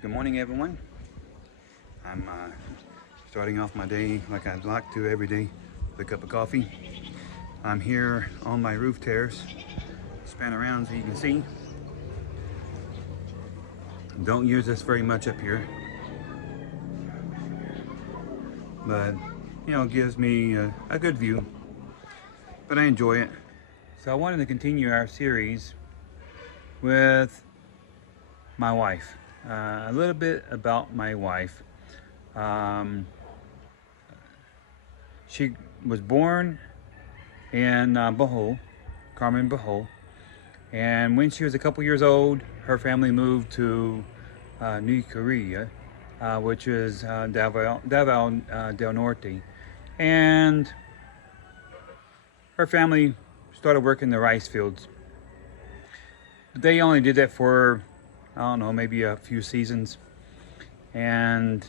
Good morning, everyone. I'm starting off my day like I'd like to every day with a cup of coffee. I'm here on my roof terrace, span around so you can see. Don't use this very much up here, but it gives me a good view, but I enjoy it. So I wanted to continue our series with my wife. A little bit about my wife. She was born in Bohol, Carmen Bohol, and when she was a couple years old, her family moved to New Korea, which is Davao del Norte, and her family started working the rice fields. But they only did that for, I don't know, maybe a few seasons, and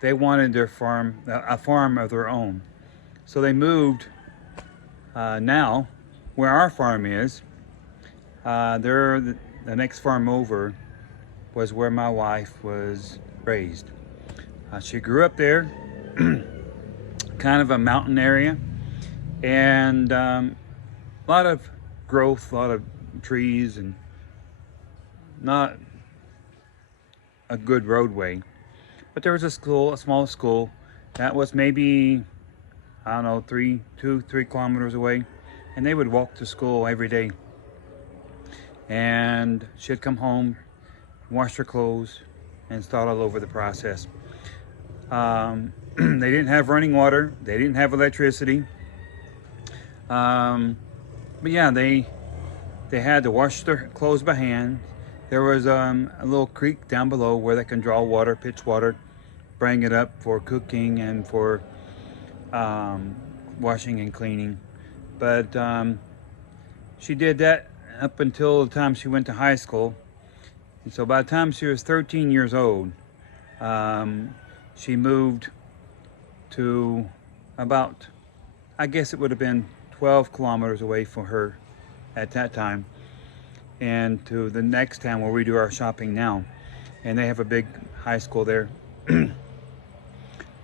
they wanted a farm of their own. So they moved now where our farm is. The next farm over was where my wife was raised. She grew up there, kind of a mountain area, and a lot of growth, a lot of trees, and not a good roadway. But there was a small school that was maybe, I don't know, 3 kilometers away, and they would walk to school every day. And she'd come home, wash her clothes, and start all over the process. They didn't have running water, they didn't have electricity, but yeah, they had to wash their clothes by hand. There was a little creek down below where they can draw water, pitch water, bring it up for cooking and for washing and cleaning. But she did that up until the time she went to high school. And so by the time she was 13 years old, she moved to about, I guess it would have been 12 kilometers away from her at that time, and to the next town where we do our shopping now. And they have a big high school there.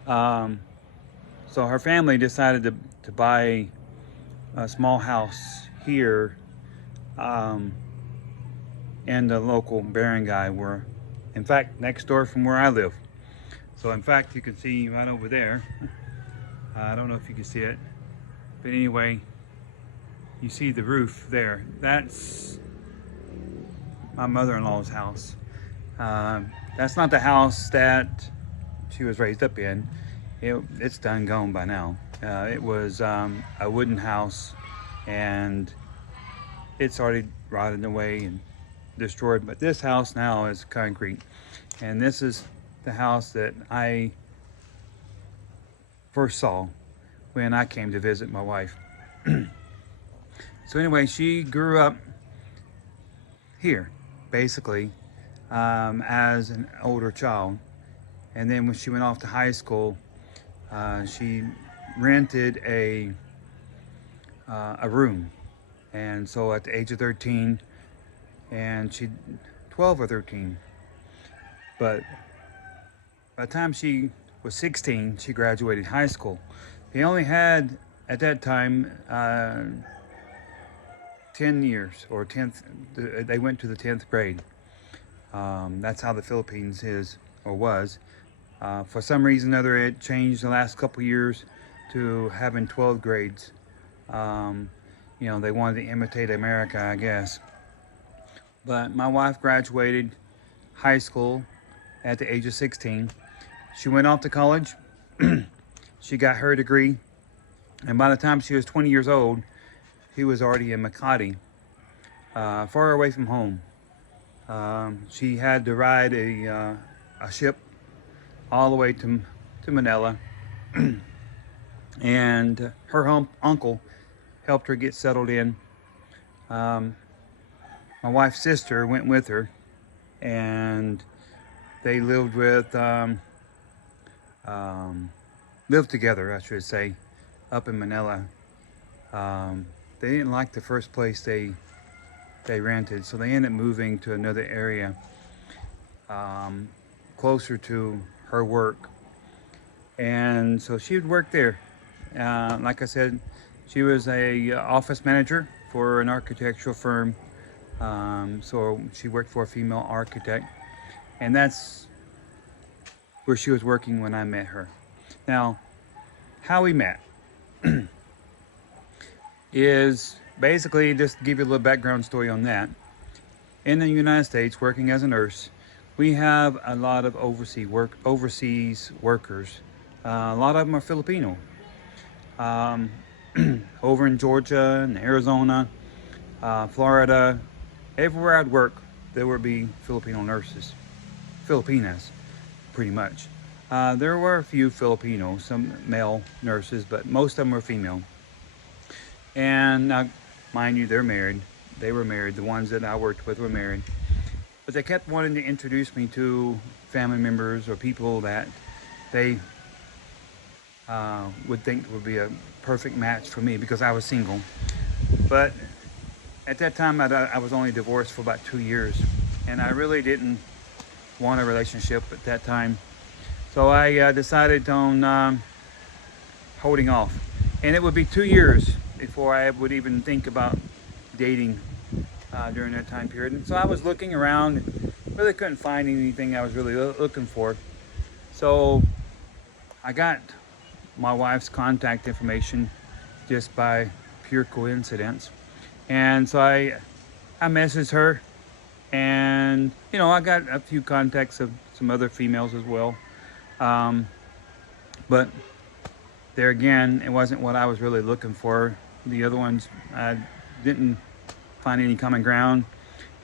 So her family decided to buy a small house here in the local barangay, where, in fact, next door from where I live. So in fact, you can see right over there, I don't know if you can see it, but anyway, you see the roof there. That's my mother-in-law's house. That's not the house that she was raised up in. It's done gone by now. It was a wooden house, and it's already rotted away and destroyed. But this house now is concrete, and this is the house that I first saw when I came to visit my wife. So anyway, she grew up here, basically, as an older child. And then when she went off to high school, she rented a room. And so at the age of 13, and she 12 or 13, but by the time she was 16, she graduated high school. They only had, at that time, 10 years, or 10th, they went to the 10th grade. That's how the Philippines is, or was. For some reason or other, it changed the last couple years to having 12 grades. They wanted to imitate America, I guess. But my wife graduated high school at the age of 16. She went off to college. She got her degree. And by the time she was 20 years old, he was already in Makati, far away from home. She had to ride a ship all the way to Manila, and her uncle helped her get settled in. My wife's sister went with her, and they lived together, I should say, up in Manila. They didn't like the first place they rented, so they ended up moving to another area. um, closer to her work. And so she would work there. Like I said, she was a office manager for an architectural firm. So she worked for a female architect, and that's where she was working when I met her. Now, how we met is basically, just to give you a little background story on that. In the United States, working as a nurse, we have a lot of overseas workers. A lot of them are Filipino. Um, Over in Georgia and Arizona, Florida, everywhere I'd work, there would be Filipino nurses, Filipinas, pretty much. There were a few Filipinos, some male nurses, but most of them were female. And mind you, they're married. They were married. The ones that I worked with were married. But they kept wanting to introduce me to family members or people that they would think would be a perfect match for me because I was single. But at that time, I was only divorced for about 2 years, and I really didn't want a relationship at that time. So I decided on holding off. And it would be 2 years before I would even think about dating during that time period. And so I was looking around, and really couldn't find anything I was really looking for. So I got my wife's contact information just by pure coincidence. And so I messaged her, and I got a few contacts of some other females as well. But there again, it wasn't what I was really looking for. The other ones, I didn't find any common ground,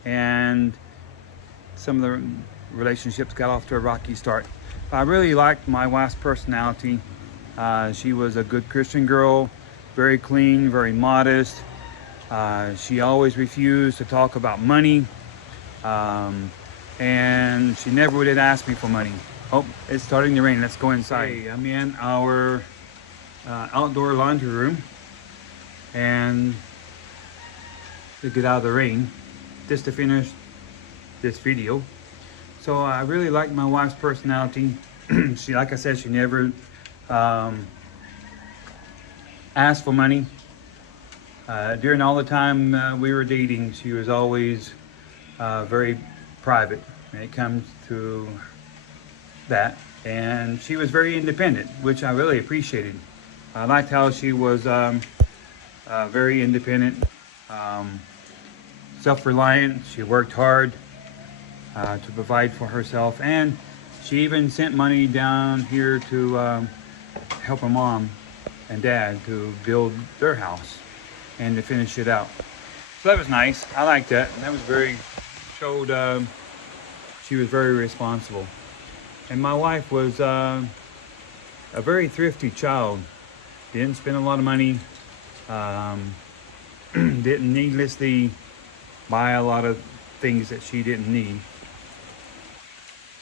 and some of the relationships got off to a rocky start. I really liked my wife's personality. She was a good Christian girl, very clean, very modest. She always refused to talk about money, and she never would ask me for money. Oh, it's starting to rain. Let's go inside. Hey, I'm in our outdoor laundry room, and to get out of the rain, just to finish this video. So I really like my wife's personality. She, like I said, she never asked for money. During all the time we were dating, she was always very private when it comes to that, and she was very independent, which I really appreciated. I liked how she was very independent, self-reliant. She worked hard to provide for herself, and she even sent money down here to help her mom and dad to build their house and to finish it out. So that was nice. I liked that. And that was showed she was very responsible. And my wife was a very thrifty child. Didn't spend a lot of money. Didn't needlessly buy a lot of things that she didn't need.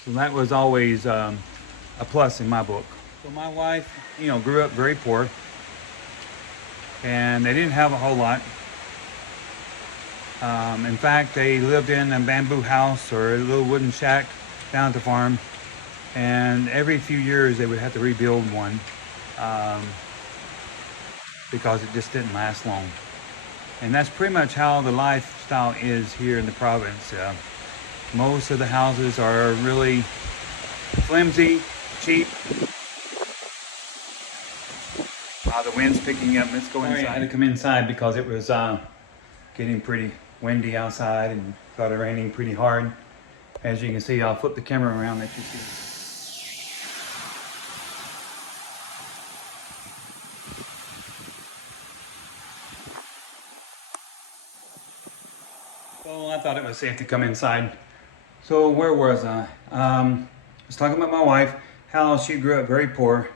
So that was always a plus in my book. So my wife, grew up very poor, and they didn't have a whole lot. In fact, they lived in a bamboo house or a little wooden shack down at the farm, and every few years they would have to rebuild one because it just didn't last long. And that's pretty much how the lifestyle is here in the province. Most of the houses are really flimsy, cheap. The wind's picking up. Let's go inside. I had to come inside because it was getting pretty windy outside and started raining pretty hard. As you can see, I'll flip the camera around that you see. So I thought it was safe to come inside. So where was I? I was talking about my wife, how she grew up very poor.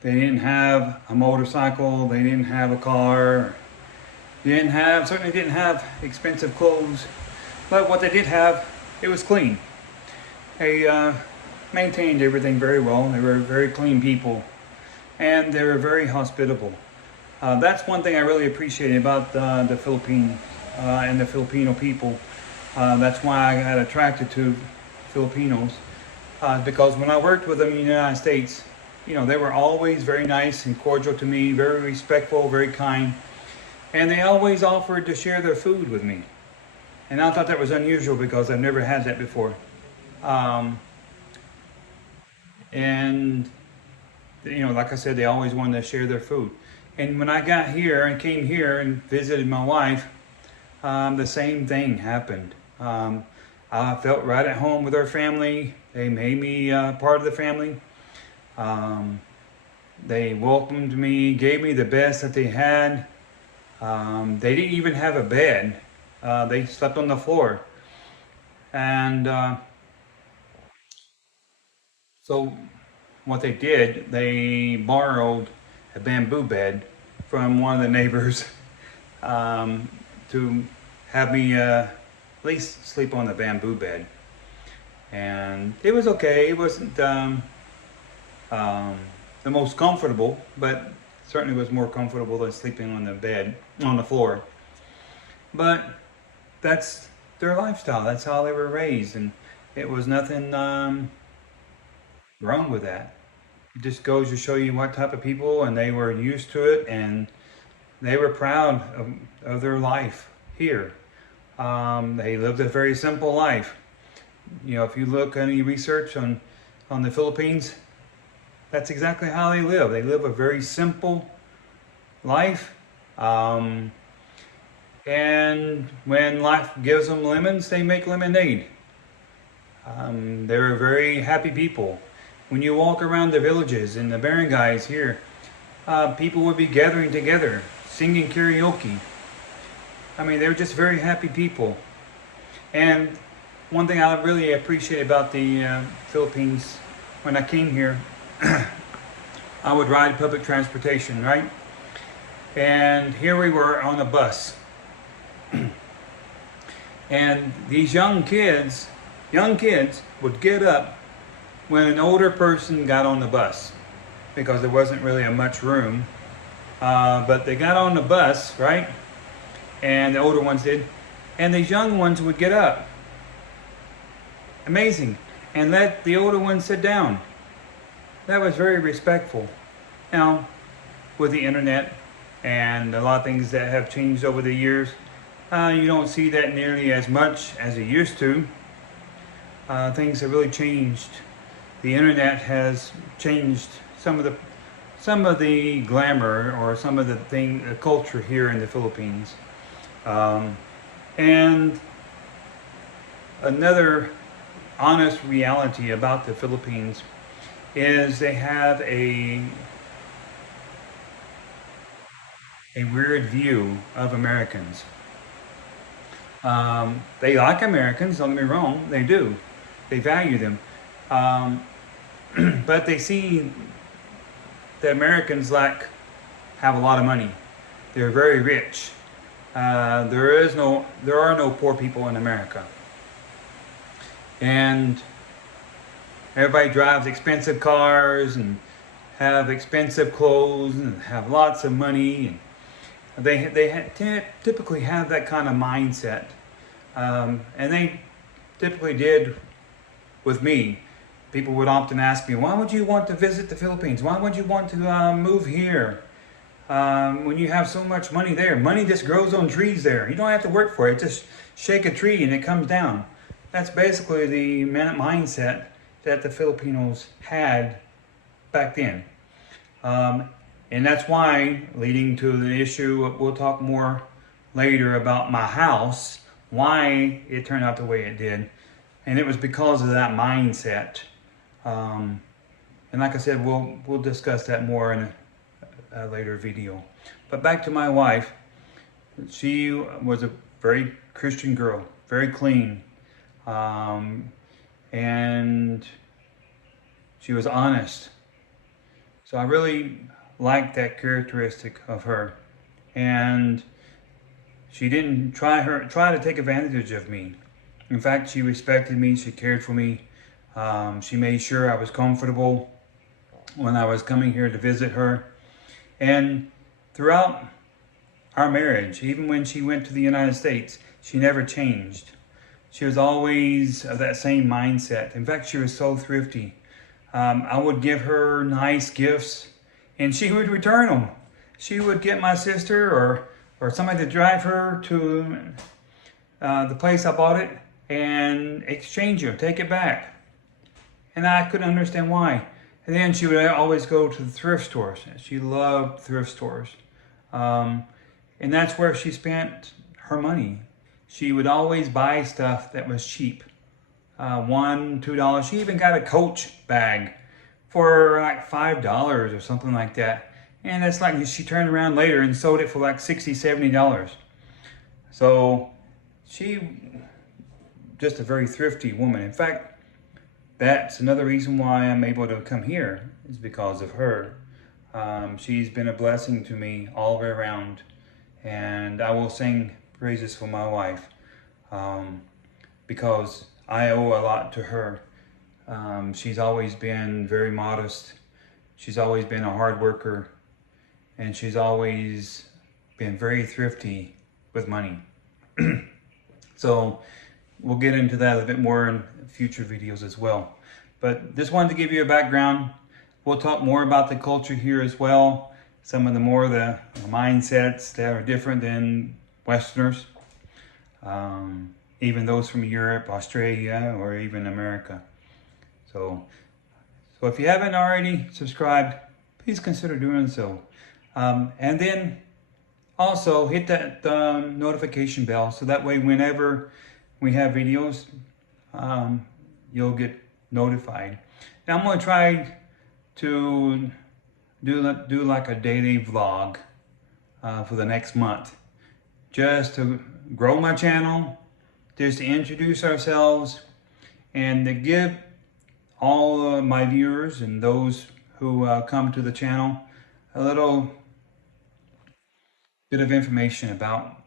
They didn't have a motorcycle, they didn't have a car, certainly didn't have expensive clothes, but what they did have, it was clean. They maintained everything very well. They were very clean people, and they were very hospitable. That's one thing I really appreciated about the Philippines and the Filipino people. That's why I got attracted to Filipinos, because when I worked with them in the United States, they were always very nice and cordial to me, very respectful, very kind, and they always offered to share their food with me. And I thought that was unusual because I've never had that before. Um, and like I said, they always wanted to share their food. And when I got here and came here and visited my wife, the same thing happened. I felt right at home with her family. They made me part of the family. Um, they welcomed me, gave me the best that they had. They didn't even have a bed. They slept on the floor. And so what they did, they borrowed a bamboo bed from one of the neighbors um, to have me at least sleep on the bamboo bed. And it was okay. It wasn't the most comfortable, but certainly was more comfortable than sleeping on the bed, on the floor. But that's their lifestyle. That's how they were raised. And it was nothing wrong with that. It just goes to show you what type of people, and they were used to it, and they were proud of their life here. They lived a very simple life. If you look any research on the Philippines, that's exactly how they live. They live a very simple life. And when life gives them lemons, they make lemonade. They're very happy people. When you walk around the villages and the barangays here, people would be gathering together, singing karaoke. I mean, they're just very happy people. And one thing I really appreciate about the Philippines, when I came here, I would ride public transportation, right? And here we were on a bus. And these young kids would get up when an older person got on the bus, because there wasn't really much room. But they got on the bus, right? And the older ones did. And these young ones would get up. Amazing. And let the older ones sit down. That was very respectful. Now, with the internet and a lot of things that have changed over the years, you don't see that nearly as much as it used to. Things have really changed. The internet has changed some of the glamour, or some of the culture here in the Philippines. And another honest reality about the Philippines is they have a weird view of Americans. They like Americans, don't get me wrong, they do. They value them. But they see the Americans have a lot of money. They're very rich. There are no poor people in America. And everybody drives expensive cars and have expensive clothes and have lots of money, and they typically have that kind of mindset. And they typically did with me. People would often ask me, why would you want to visit the Philippines? Why would you want to move here? When you have so much money there. Money just grows on trees there. You don't have to work for it. Just shake a tree and it comes down. That's basically the mindset that the Filipinos had back then. And that's why, leading to the issue, we'll talk more later about my house, why it turned out the way it did. And it was because of that mindset. And like I said, we'll discuss that more in a later video. But back to my wife. She was a very Christian girl, very clean. And she was honest. So I really liked that characteristic of her. And she didn't try to take advantage of me. In fact, she respected me, she cared for me. She made sure I was comfortable when I was coming here to visit her. And throughout our marriage, even when she went to the United States, she never changed. She was always of that same mindset. In fact, she was so thrifty. I would give her nice gifts and she would return them. She would get my sister or somebody to drive her to the place I bought it and exchange it, take it back. And I couldn't understand why. And then she would always go to the thrift stores. She loved thrift stores. And that's where she spent her money. She would always buy stuff that was cheap. $1, $2. She even got a Coach bag for like $5 or something like that. And it's like she turned around later and sold it for like $60, $70. So she, just a very thrifty woman. In fact, that's another reason why I'm able to come here, is because of her. She's been a blessing to me all the way around. And I will sing praises for my wife because I owe a lot to her. She's always been very modest. She's always been a hard worker. And she's always been very thrifty with money. So we'll get into that a little bit more in future videos as well. But just wanted to give you a background. We'll talk more about the culture here as well. Some of the mindsets that are different than Westerners. Even those from Europe, Australia, or even America. So if you haven't already subscribed, please consider doing so. And then also hit that notification bell so that way whenever we have videos, you'll get notified. Now I'm going to try to do like a daily vlog for the next month, just to grow my channel, just to introduce ourselves, and to give all my viewers and those who come to the channel a little bit of information about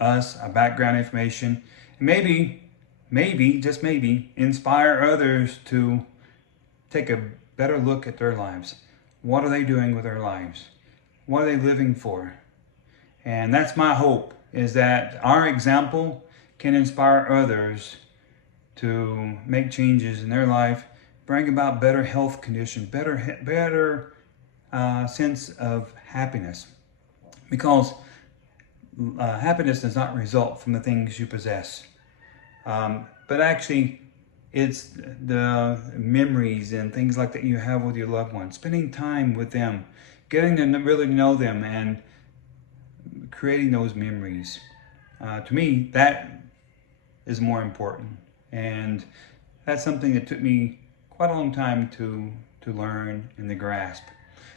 us, our background information, and maybe, just maybe, inspire others to take a better look at their lives. What are they doing with their lives? What are they living for? And that's my hope, is that our example can inspire others to make changes in their life, bring about better health condition, better sense of happiness. Because happiness does not result from the things you possess. But actually, it's the memories and things like that you have with your loved ones, spending time with them, getting to really know them and creating those memories. To me, that is more important. And that's something that took me quite a long time to learn and to grasp.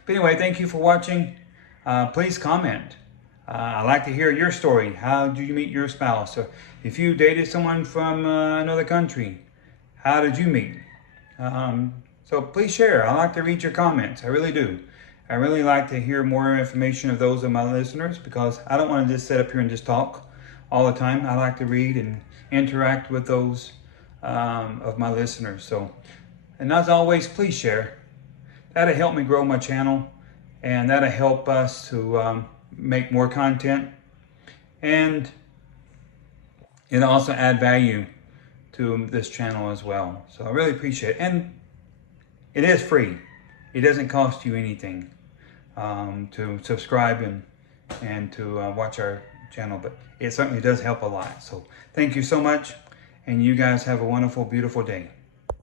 But anyway, thank you for watching. Please comment. I'd like to hear your story. How did you meet your spouse? Or if you dated someone from another country, how did you meet? So please share. I like to read your comments. I really do. I really like to hear more information of those of my listeners, because I don't want to just sit up here and just talk all the time. I like to read and interact with those of my listeners. So, and as always, please share. That'll help me grow my channel, and that'll help us to make more content, and it'll also add value to this channel as well. So I really appreciate it. And it is free. It doesn't cost you anything to subscribe and to watch our channel, but it certainly does help a lot. So thank you so much, and you guys have a wonderful, beautiful day.